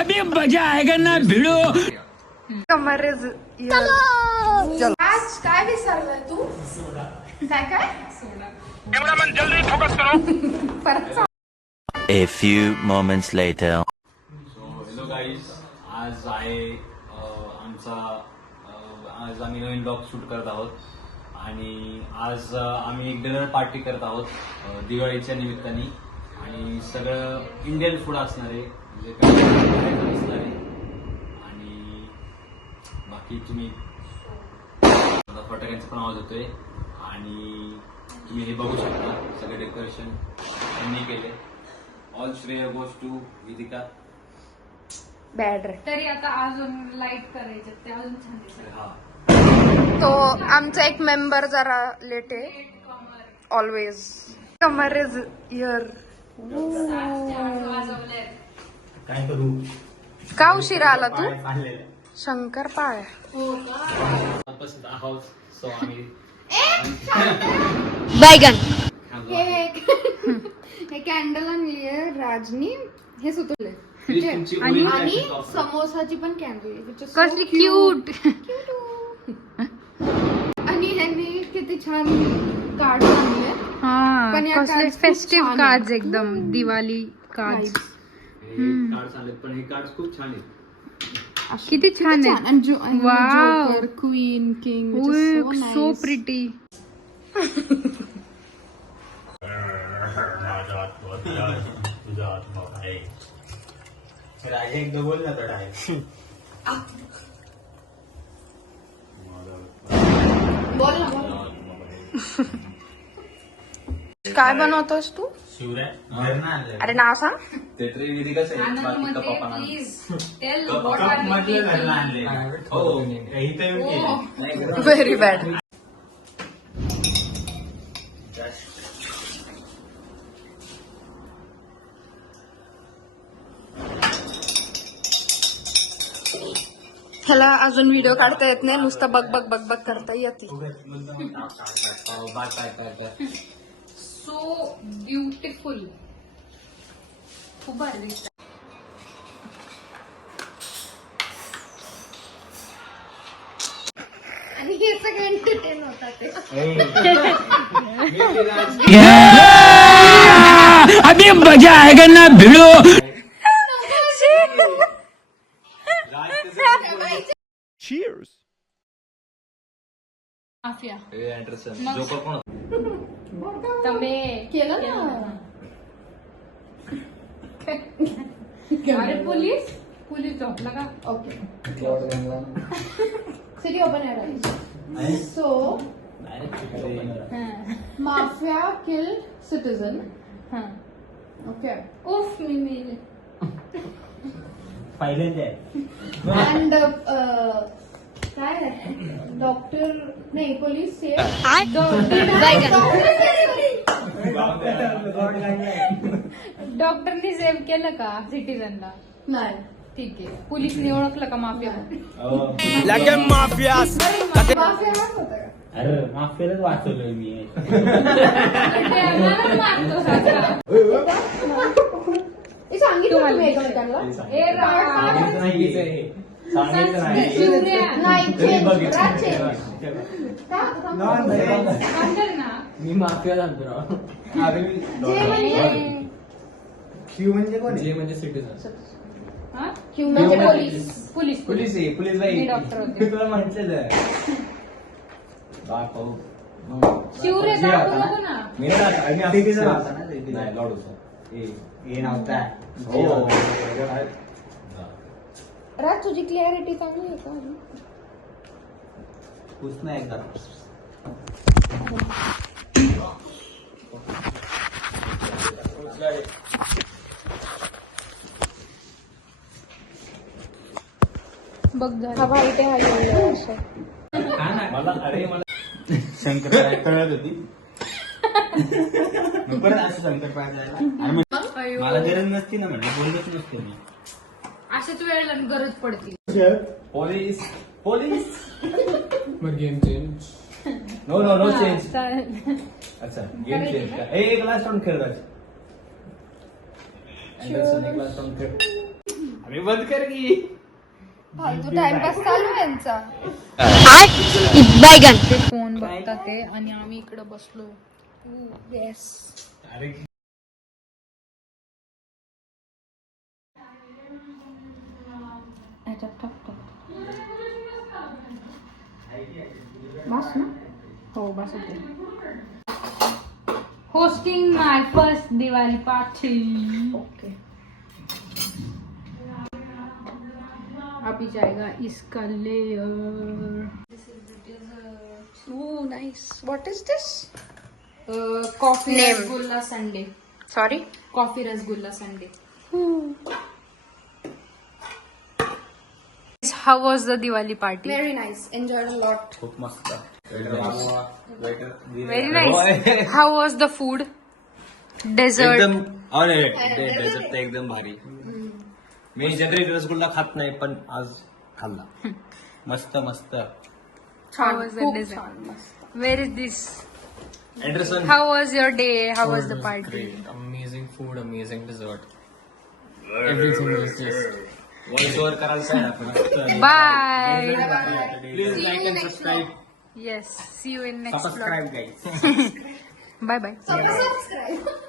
अभी मजा आएगा ना भिड़ो. आज काय विसरलाय तू? काय काय? कैमरामैन जल्दी फोकस करो. परत A few moments later. Hello guys, आज आहे आमचा आज आम्ही नवीन ब्लॉग शूट करत आहोत आणि आज आम्ही एक डिनर पार्टी करत आहोत दिवाळीच्या निमित्ताने आणि सगळं इंडियन फूड असणार आहे म्हणजे असणार आहे आणि बाकी तुम्ही फटाक्यांचा पण आवाज होतोय आणि तुम्ही हे बघू शकता सगळे डेकोरेशन त्यांनी केले. ऑल श्रेय गोज टू विदिका. बॅड रे. तरी आता अजून लाईट करायचे ते अजून छान दिसत. हा तो आमचा एक मेंबर जरा लेट आहे ऑलवेज. Qamar is here. काय करू का उशिरा आला तू? शंकरपाळ्या. आहोत सो आम्ही हे कॅन्डल आणलीये राजनी, हे सुतले तुमची आणि समोसाची पण कॅन्डल कसली क्यूट. आणि ह्यांनी किती छान कार्ड आणले. पण या कसले cards खूप फेस्टिव्ह छान कार्ड आहेत. एकदम दिवाळी कार्ड. कार्ड्स आले पण हे कार्ड्स खूप छान आहेत. किती छान आहे. Wow. Queen king so pretty. एकदा बोल ना थोडा बोल ना बोल. काय बनवतोस तू? शिवराय अरे नाव सांग. ते तरी विधी कसं आहे आनंद बाकी मध्ये कपापा प्लीज टेल कप व्हॉट आर म्हटलं घरला यू आणले हो इथं येऊन केले. Very bad. ह्याला अजून व्हिडिओ काढता येत नाही, नुसतं बग बग बग बग करता येते. So beautiful. खूप भारी दिसत. आणि हे सगळं एंटरटेन होतात ते. अभी मजा आएगा ना भिड़ो. Cheers. माफिया अँडरसन जोकर कोण તમે केलं ना. अरे पोलीस पोलीस झोपला का? ओके. सिटी ओपन आहे. सो माफिया किल सिटीजन. ओके. उफ मी मेले. अँड काय डॉक्टर नाही पोलीस सेफ. डॉक्टरनी सेव्ह केलं का सिटीजनला? नाही. ठीक आहे. पोलिसने ओळखलं का माफिया? Mafias. माफिया होता का? अरे माफियालाच वाचवलोय मी. मला मारतो सगळा. हे सांगितलं तुम्ही एकमेकांना? ए सांगितलं नाही शिवऱ्या. नाही तरी change, बघितलं. राज change. सांगेल ना. मी माफिया सांगतो राव. जे म्हणजे क्यू म्हणजे कोण जे म्हणजे सिटीजन हा? क्यू म्हणजे पोलीस. पोलीस पोलीस आहे पोलीस बाई मी डॉक्टर होते. तुला म्हटलेलं दाखव शिवरे दाखवू नको ना. मी नाही लॉडू सर ए नव्हता हो राज तुझी क्लॅरिटी चांगली आहे का? पूछ ना एकदा. बघ झालं. हा वाईट आहे, हा येईल असं. मला अरे मला शंकरपाळ्या कळत होती परत असं शंकरपाळ्या मला गरज नसती ना म्हटलं बोललोच नसतो मी. अशाच वेळेला गरज पडते. Police police game change. No no no change. चालेल. अच्छा गेम चेंज का एक लास्ट राउंड खेळायचं. अरे बंद कर की. फालतू टाइमपास चालू आहे यांचा. ते फोन बघतात ते आणि आम्ही इकडे बसलो. येस. अरे बस ना हो बस होते होस्टिंग माय फर्स्ट दिवाळी पार्टी ओके अभी जाएगा इसका layer Oh, nice. What is this? Coffee Name. Rasgulla Sunday Sorry. Coffee rasgulla Sunday How was the Diwali party? Very nice. Enjoyed a lot. खूप मस्त. Very nice. How was the food? Dessert. एकदम अरे dessert तर एकदम भारी. मी जनरली रसगुल्ला खात नाही पण आज खाल्ला. मस्त मस्त. How was the dessert? Where is this? Anderson. How was your day? How was the party? Amazing food, amazing dessert. Everything was just. Voice over करायला काय आपण. Bye. Please like and subscribe. Yes. See you in next vlog. Subscribe guys. Bye bye. Subscribe.